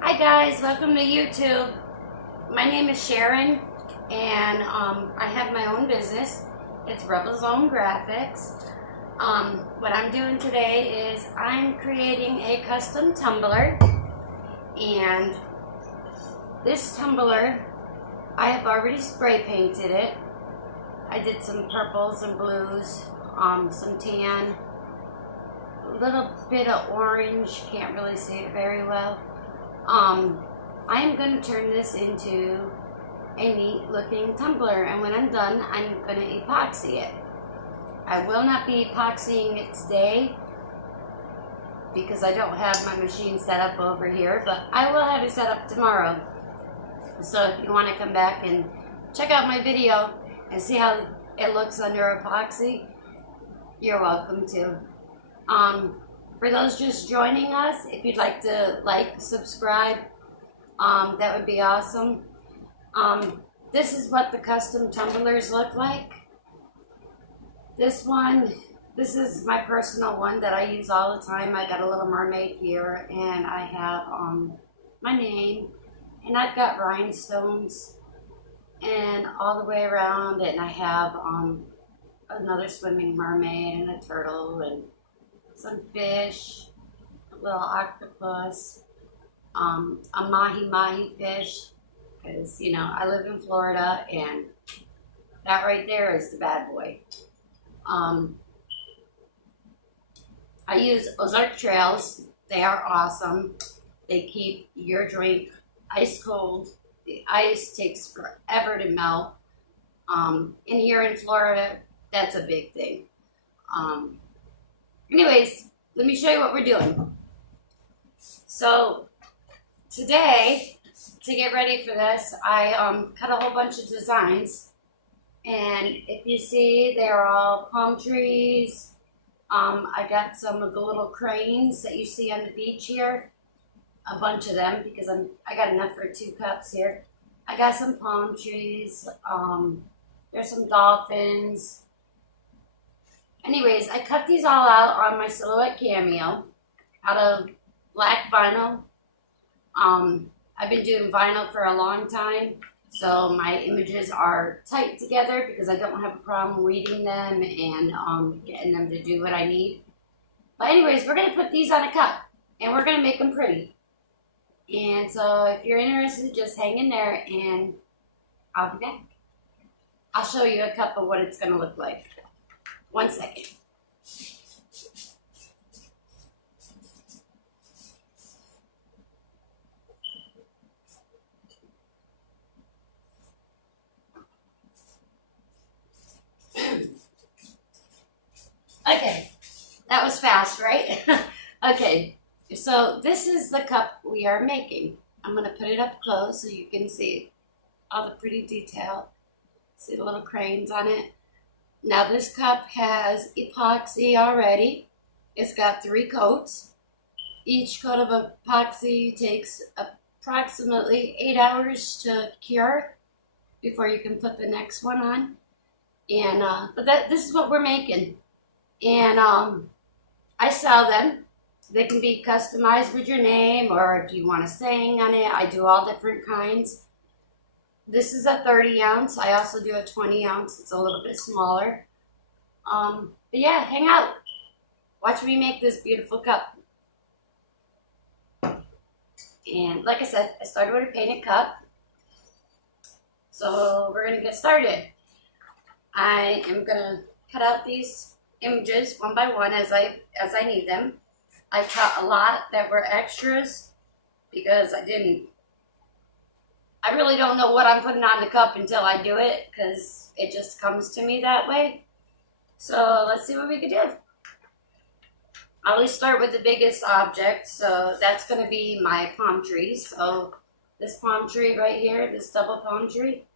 Hi guys, welcome to YouTube. My name is Sharon, and I have my own business. It's Rebel Zone Graphics. What I'm doing today is I'm creating a custom tumbler, and this tumbler, I have already spray painted it. I did some purples and blues, some tan, a little bit of orange, can't really see it very well. I am going to turn this into a neat looking tumbler, and when I'm done, I'm going to epoxy it. I will not be epoxying it today because I don't have my machine set up over here, but I will have it set up tomorrow. So if you want to come back and check out my video and see how it looks under epoxy, you're welcome to. For those just joining us, if you'd like to subscribe, that would be awesome. This is what the custom tumblers look like. This is my personal one that I use all the time. I got a little mermaid here, and I have my name, and I've got rhinestones and all the way around it, and I have another swimming mermaid and a turtle and some fish, a little octopus, a mahi fish, because, you know, I live in Florida, and that right there is the bad boy. I use Ozark Trails. They are awesome. They keep your drink ice cold. The ice takes forever to melt. And here in Florida, that's a big thing. Anyways, let me show you what we're doing. So today, to get ready for this, I cut a whole bunch of designs, and if you see, they're all palm trees. I got some of the little cranes that you see on the beach here, a bunch of them, because I got enough for 2 cups here. I got some palm trees. There's some dolphins. Anyways, I cut these all out on my Silhouette Cameo out of black vinyl. I've been doing vinyl for a long time, so my images are tight together because I don't have a problem reading them and getting them to do what I need. But anyways, we're going to put these on a cup, and we're going to make them pretty. And so if you're interested, just hang in there, and I'll be back. I'll show you a cup of what it's going to look like. 1 second. Okay, that was fast, right? Okay, so this is the cup we are making. I'm going to put it up close so you can see all the pretty detail. See the little cranes on it? Now this cup has epoxy already. It's got 3 coats. Each coat of epoxy takes approximately 8 hours to cure before you can put the next one on. And but this is what we're making. And I sell them. They can be customized with your name, or if you want a saying on it. I do all different kinds. This is a 30 ounce. I also do a 20 ounce. It's a little bit smaller. But yeah, hang out. Watch me make this beautiful cup. And like I said, I started with a painted cup. So we're going to get started. I am going to cut out these images one by one as I need them. I cut a lot that were extras because I really don't know what I'm putting on the cup until I do it, because it just comes to me that way. So let's see what we can do. I always start with the biggest object, so that's going to be my palm trees. So this palm tree right here, this double palm tree,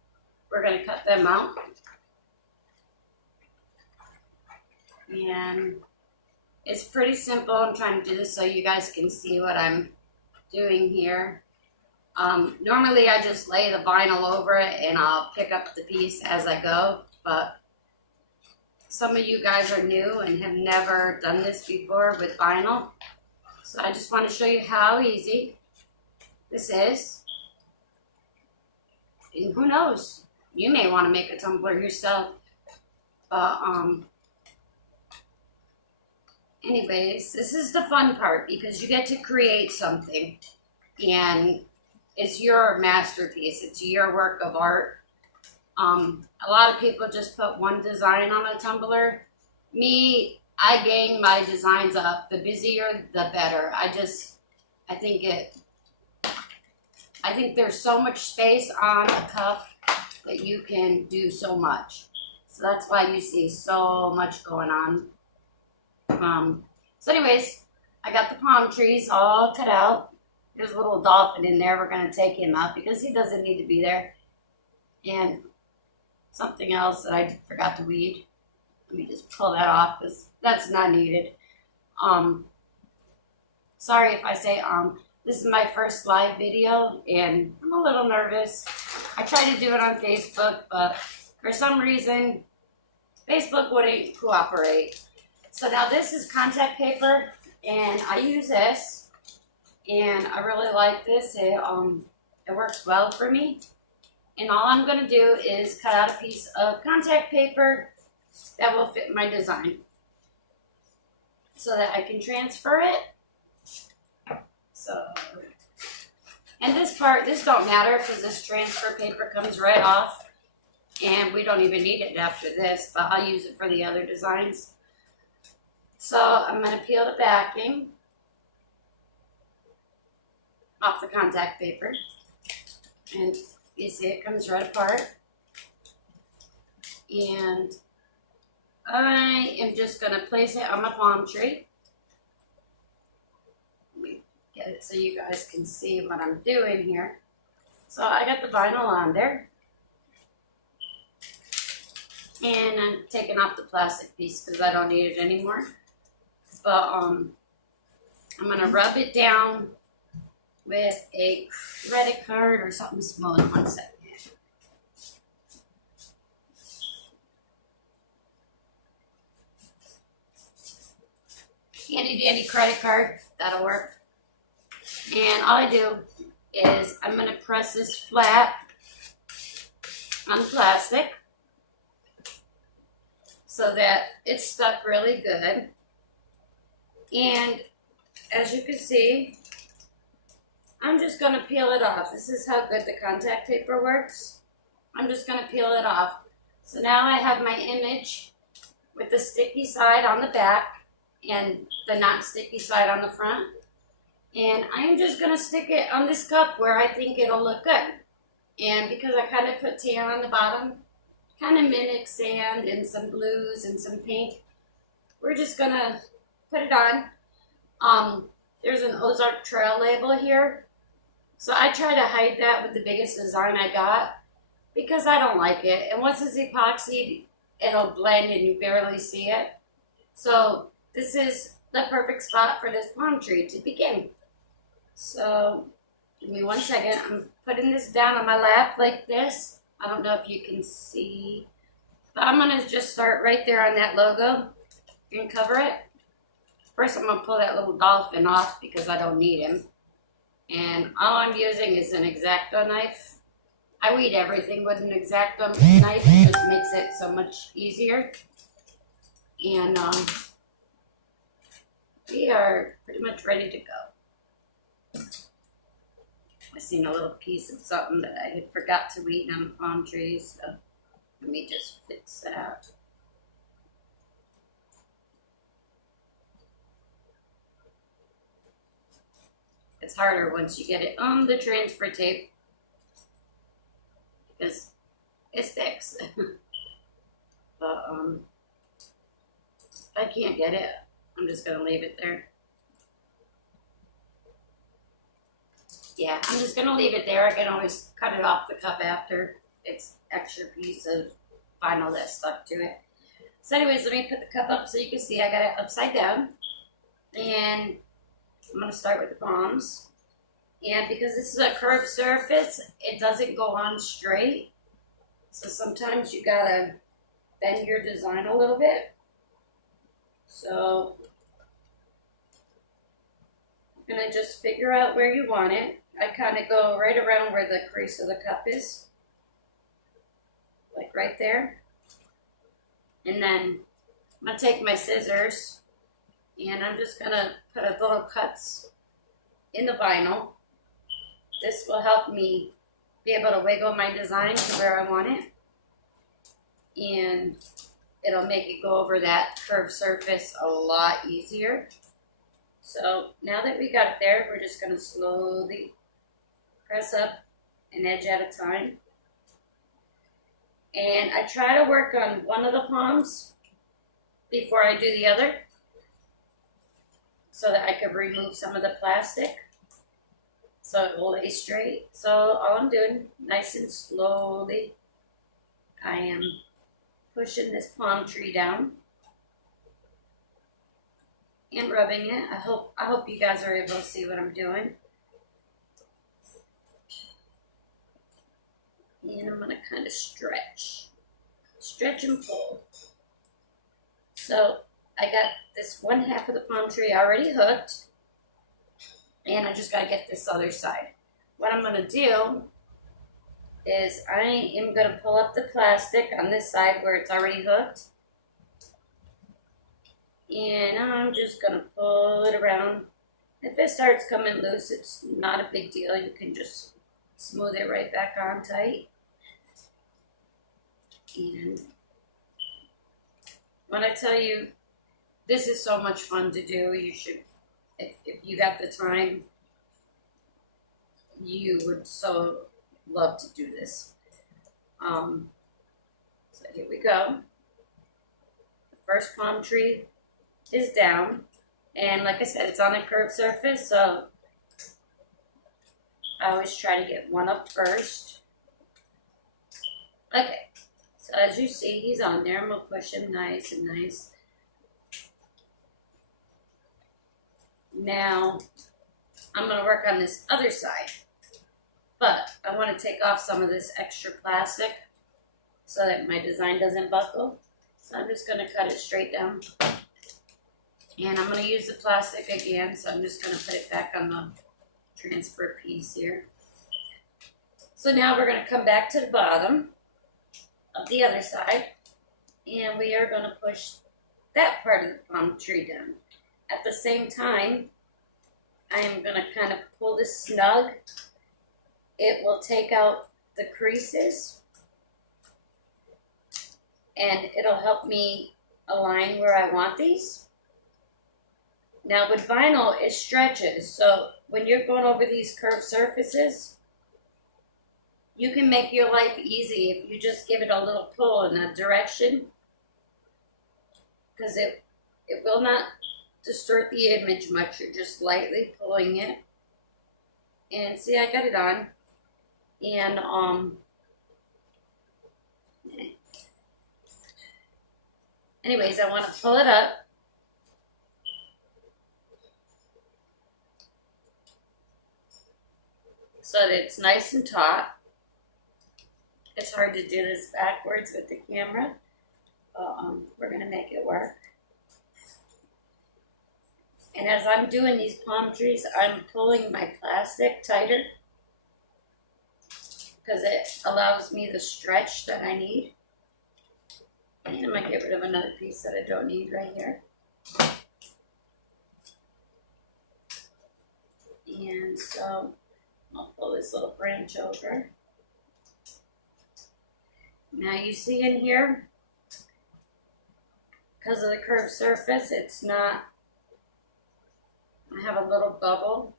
we're going to cut them out. And it's pretty simple. I'm trying to do this so you guys can see what I'm doing here. Normally I just lay the vinyl over it and I'll pick up the piece as I go, but some of you guys are new and have never done this before with vinyl. So I just want to show you how easy this is. And who knows, you may want to make a tumbler yourself. But anyways, this is the fun part because you get to create something and it's your masterpiece. It's your work of art. A lot of people just put one design on a tumbler. Me, I gang my designs up. The busier, the better. I think there's so much space on a cup that you can do so much. So that's why you see so much going on. So anyways, I got the palm trees all cut out. There's a little dolphin in there. We're going to take him out because he doesn't need to be there. And something else that I forgot to weed. Let me just pull that off because that's not needed. Sorry if I say this is my first live video and I'm a little nervous. I tried to do it on Facebook, but for some reason Facebook wouldn't cooperate. So now this is contact paper and I use this and I really like this. It works well for me. And all I'm going to do is cut out a piece of contact paper that will fit my design so that I can transfer it. So, and this don't matter because this transfer paper comes right off and we don't even need it after this, but I'll use it for the other designs. So I'm going to peel the backing off the contact paper and you see it comes right apart. And I am just going to place it on my palm tree. Let me get it so you guys can see what I'm doing here. So I got the vinyl on there. And I'm taking off the plastic piece because I don't need it anymore. But I'm going to rub it down with a credit card or something smooth. 1 second. Handy dandy credit card, that'll work. And all I do is I'm going to press this flat on the plastic so that it's stuck really good. And as you can see, I'm just going to peel it off. This is how good the contact paper works. I'm just going to peel it off. So now I have my image with the sticky side on the back and the not sticky side on the front. And I'm just going to stick it on this cup where I think it'll look good. And because I kind of put tan on the bottom, kind of mimic sand and some blues and some pink, we're just going to put it on. There's an Ozark Trail label here. So I try to hide that with the biggest design I got because I don't like it. And once it's epoxied, it'll blend and you barely see it. So this is the perfect spot for this palm tree to begin. So give me 1 second. I'm putting this down on my lap like this. I don't know if you can see, but I'm going to just start right there on that logo and cover it. First, I'm going to pull that little dolphin off because I don't need him. And all I'm using is an X-Acto knife. I weed everything with an X-Acto knife. It just makes it so much easier. And we are pretty much ready to go. I seen a little piece of something that I had forgot to weed on the palm trees. So let me just fix that. It's harder once you get it on the transfer tape because it sticks. But if I can't get it, I'm just going to leave it there. Yeah, I'm just going to leave it there. I can always cut it off the cup after. It's extra piece of vinyl that stuck to it. So anyways, let me put the cup up so you can see I got it upside down. And I'm going to start with the palms. And because this is a curved surface, it doesn't go on straight. So sometimes you got to bend your design a little bit. So You're gonna just figure out where you want it. I kind of go right around where the crease of the cup is, like right there. And then I'm gonna take my scissors and I'm just gonna put a little cuts in the vinyl. This will help me be able to wiggle my design to where I want it. And it'll make it go over that curved surface a lot easier. So now that we got it there, we're just gonna slowly press up an edge at a time. And I try to work on one of the palms before I do the other so that I could remove some of the plastic so it will lay straight. So all I'm doing, nice and slowly, I am pushing this palm tree down and rubbing it. I hope you guys are able to see what I'm doing. And I'm gonna kind of stretch and pull. So I got this one half of the palm tree already hooked, and I just gotta get this other side. What I'm gonna do is I am gonna pull up the plastic on this side where it's already hooked, and I'm just gonna pull it around. If it starts coming loose, it's not a big deal. You can just smooth it right back on tight. And when I tell you, this is so much fun to do, you should, if you got the time, you would so love to do this. So here we go. The first palm tree is down, and like I said, it's on a curved surface, so I always try to get one up first. Okay, so as you see, he's on there. I'm gonna push him nice and nice. Now, I'm gonna work on this other side, but I want to take off some of this extra plastic so that my design doesn't buckle. So I'm just gonna cut it straight down. And I'm gonna use the plastic again, so I'm just gonna put it back on the transfer piece here. So now we're gonna come back to the bottom of the other side, and we are gonna push that part of the palm tree down. At the same time, I am gonna kind of pull this snug. It will take out the creases, and it'll help me align where I want these. Now with vinyl, it stretches, so when you're going over these curved surfaces, you can make your life easy if you just give it a little pull in that direction, because it will not distort the image much. You're just lightly pulling it. And see, I got it on. And anyways, I want to pull it up. So that it's nice and taut. It's hard to do this backwards with the camera. We're going to make it work. And as I'm doing these palm trees, I'm pulling my plastic tighter because it allows me the stretch that I need. And I'm going to get rid of another piece that I don't need right here. And so I'll pull this little branch over. Now you see in here, because of the curved surface, it's not, I have a little bubble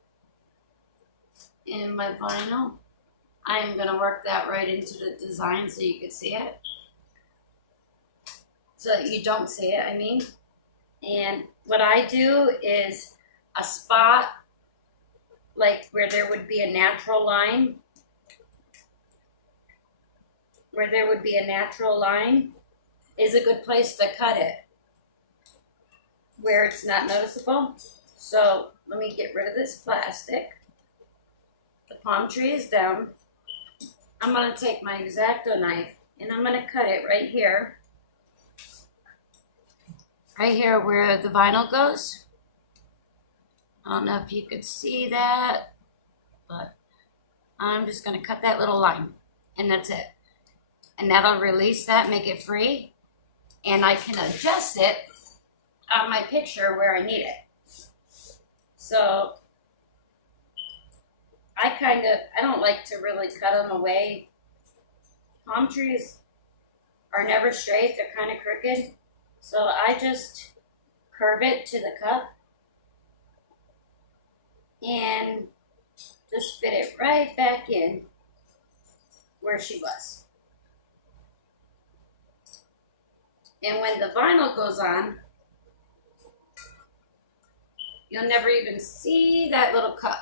in my vinyl. I am going to work that right into the design so you can see it. So that you don't see it, I mean. And what I do is a spot like where there would be a natural line. Where there would be a natural line is a good place to cut it, where it's not noticeable. So let me get rid of this plastic. The palm tree is down. I'm going to take my X-Acto knife and I'm going to cut it right here. Right here where the vinyl goes. I don't know if you could see that, but I'm just going to cut that little line, and that's it. And that'll release that, make it free, and I can adjust it on my picture where I need it. So I don't like to really cut them away. Palm trees are never straight, they're kind of crooked. So I just curve it to the cup and just fit it right back in where she was. And when the vinyl goes on, you'll never even see that little cup.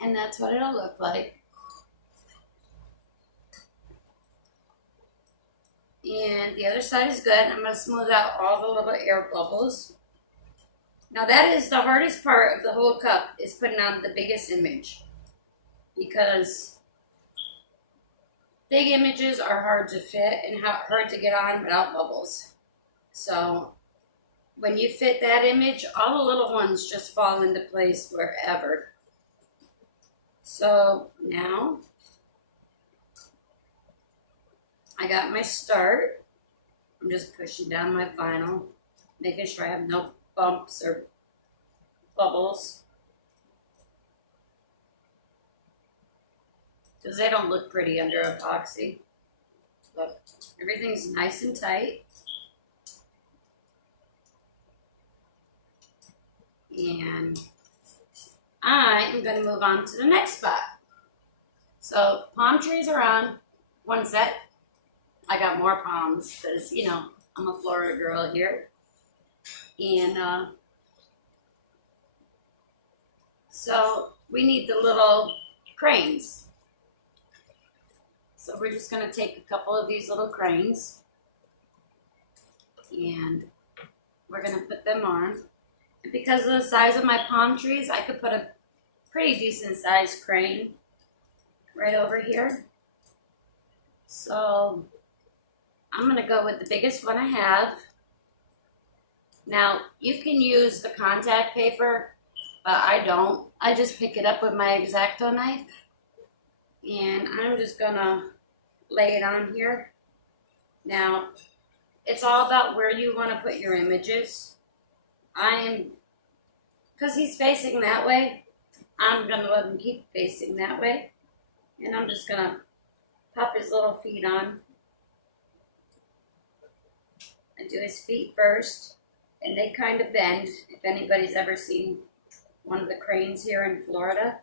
And that's what it'll look like. And the other side is good. I'm going to smooth out all the little air bubbles. Now that is the hardest part of the whole cup, is putting on the biggest image. Because big images are hard to fit and hard to get on without bubbles. So when you fit that image, all the little ones just fall into place wherever. So now I got my start. I'm just pushing down my vinyl, making sure I have no bumps or bubbles, because they don't look pretty under epoxy. But everything's nice and tight. And I am going to move on to the next spot. So palm trees are on one set. I got more palms because, you know, I'm a Florida girl here. And so we need the little cranes. So we're just going to take a couple of these little cranes and we're going to put them on. And because of the size of my palm trees, I could put a pretty decent sized crane right over here. So I'm going to go with the biggest one I have. Now, you can use the contact paper, but I don't. I just pick it up with my X-Acto knife. And I'm just going to lay it on here. Now, it's all about where you want to put your images. Because he's facing that way, I'm going to let him keep facing that way. And I'm just going to pop his little feet on. And do his feet first. And they kind of bend, if anybody's ever seen one of the cranes here in Florida.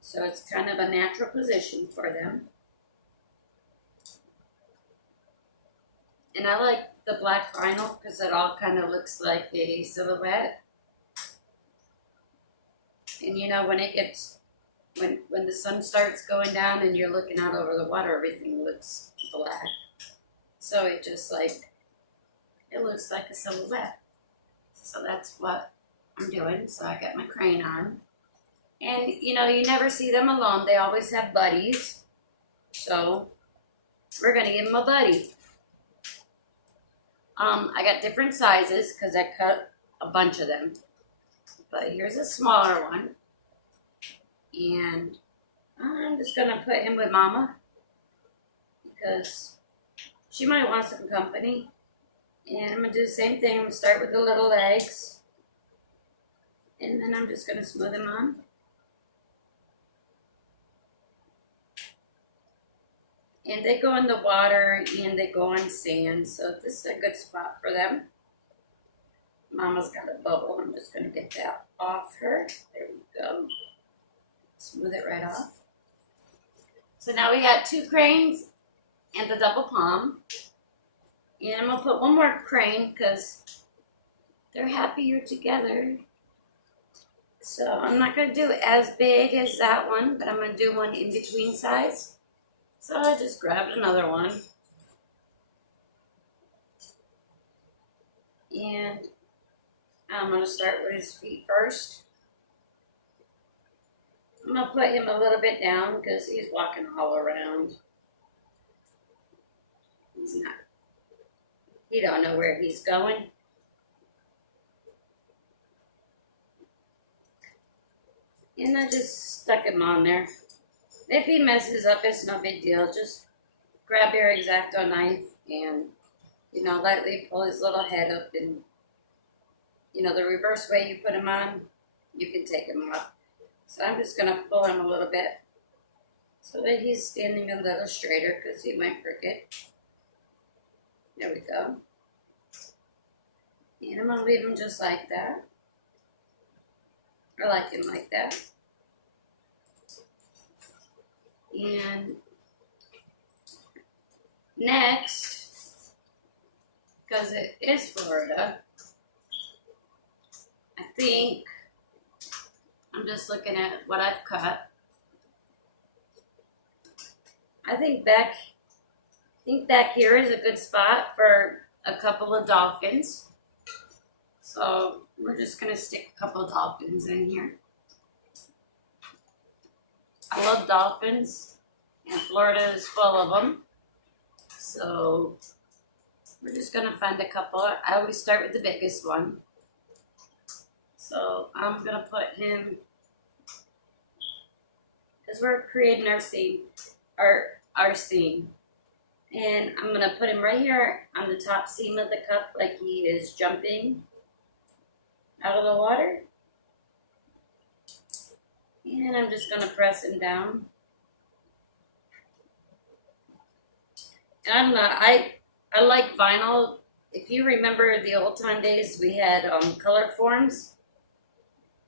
So it's kind of a natural position for them. And I like the black vinyl because it all kind of looks like a silhouette. And you know, when it gets, when the sun starts going down and you're looking out over the water, everything looks black. So it just like, it looks like a silhouette. So that's what I'm doing. So I got my crane on. And you know, you never see them alone. They always have buddies. So we're going to give them a buddy. I got different sizes because I cut a bunch of them. But here's a smaller one. And I'm just going to put him with Mama because she might want some company. And I'm going to do the same thing. I'm going to start with the little legs. And then I'm just going to smooth them on. And they go in the water and they go on sand. So this is a good spot for them. Mama's got a bubble. I'm just going to get that off her. There we go. Smooth it right off. So now we got 2 cranes and the double palm. And I'm going to put one more crane because they're happier together. So I'm not going to do as big as that one, but I'm going to do one in between size. So I just grabbed another one. And I'm going to start with his feet first. I'm going to put him a little bit down because he's walking all around. He don't know where he's going. And I just stuck him on there. If he messes up, it's no big deal. Just grab your X-Acto knife and, you know, lightly pull his little head up, and, you know, the reverse way you put him on, you can take him off. So I'm just going to pull him a little bit so that he's standing a little straighter, because he might forget. There we go. And I'm going to leave him just like that. I like him like that. And next, because it is Florida, I think I'm just looking at what I've cut. I think back here is a good spot for a couple of dolphins. So we're just gonna stick a couple of dolphins in here. I love dolphins, and Florida is full of them. So we're just gonna find a couple. I always start with the biggest one. So I'm gonna put him, because we're creating our scene, our scene. And I'm gonna put him right here on the top seam of the cup, like he is jumping out of the water. And I'm just gonna press him down. And I like vinyl. If you remember the old time days, we had color forms.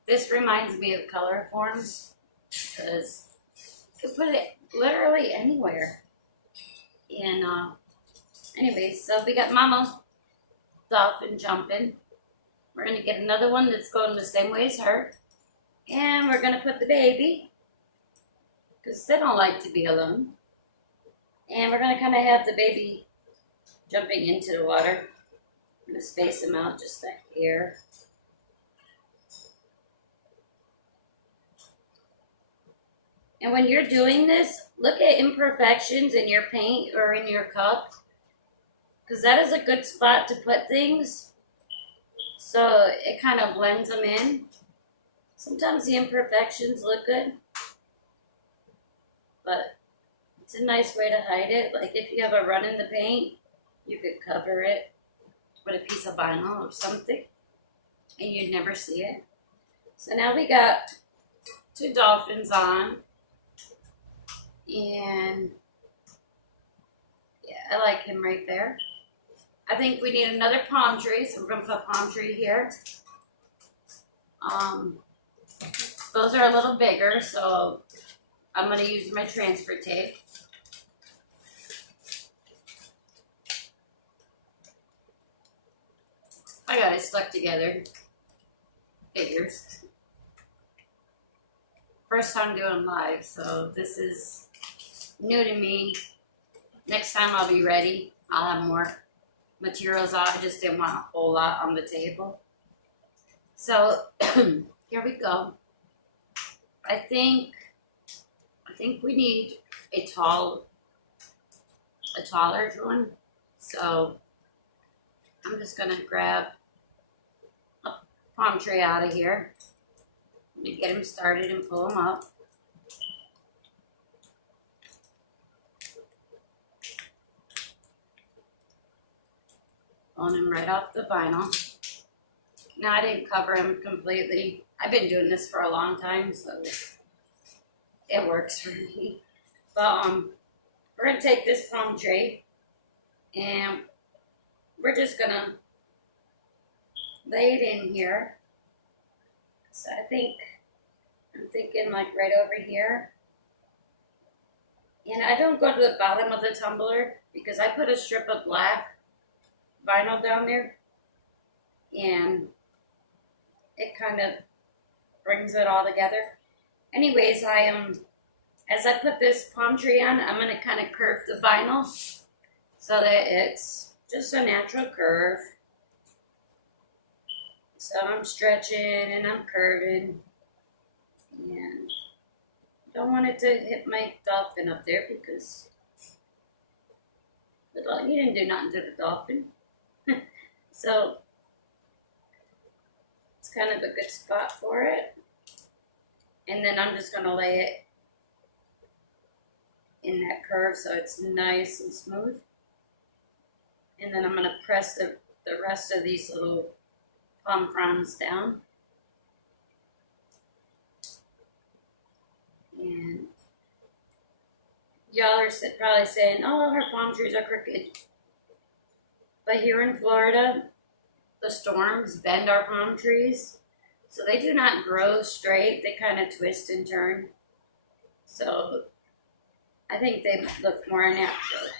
This reminds me of color forms, because you can put it literally anywhere. And anyways, so we got Mama dolphin jumping. We're gonna get another one that's going the same way as her. And we're gonna put the baby, because they don't like to be alone. And we're gonna kind of have the baby jumping into the water. I'm gonna space them out just a hair. And when you're doing this, look at imperfections in your paint or in your cup, because that is a good spot to put things, so it kind of blends them in. Sometimes the imperfections look good, but it's a nice way to hide it. Like if you have a run in the paint, you could cover it with a piece of vinyl or something, and you'd never see it. So now we got 2 dolphins on. And yeah, I like him right there. I think we need another palm tree, so we're gonna put palm tree here. Those are a little bigger, so I'm gonna use my transfer tape. I got it stuck together. Figures. First time doing live, so this is new to me. Next time I'll be ready. I'll have more materials out. I just didn't want a whole lot on the table. So here we go. I think we need a taller one. So I'm just gonna grab a palm tree out of here to get him started and pull him up. Pulling him right off the vinyl. Now I didn't cover him completely. I've been doing this for a long time, so it works for me. But we're gonna take this palm tree and we're just gonna lay it in here. So I'm thinking like right over here. And I don't go to the bottom of the tumbler because I put a strip of black vinyl down there, and it kind of brings it all together. Anyways, as I put this palm tree on, I'm gonna kind of curve the vinyl so that it's just a natural curve. So I'm stretching and I'm curving, and I don't want it to hit my dolphin up there because he didn't do nothing to the dolphin. So it's kind of a good spot for it. And then I'm just going to lay it in that curve so it's nice and smooth. And then I'm going to press the rest of these little palm fronds down. And y'all are probably saying, oh, her palm trees are crooked. But here in Florida, the storms bend our palm trees. So they do not grow straight. They kind of twist and turn. So I think they look more natural.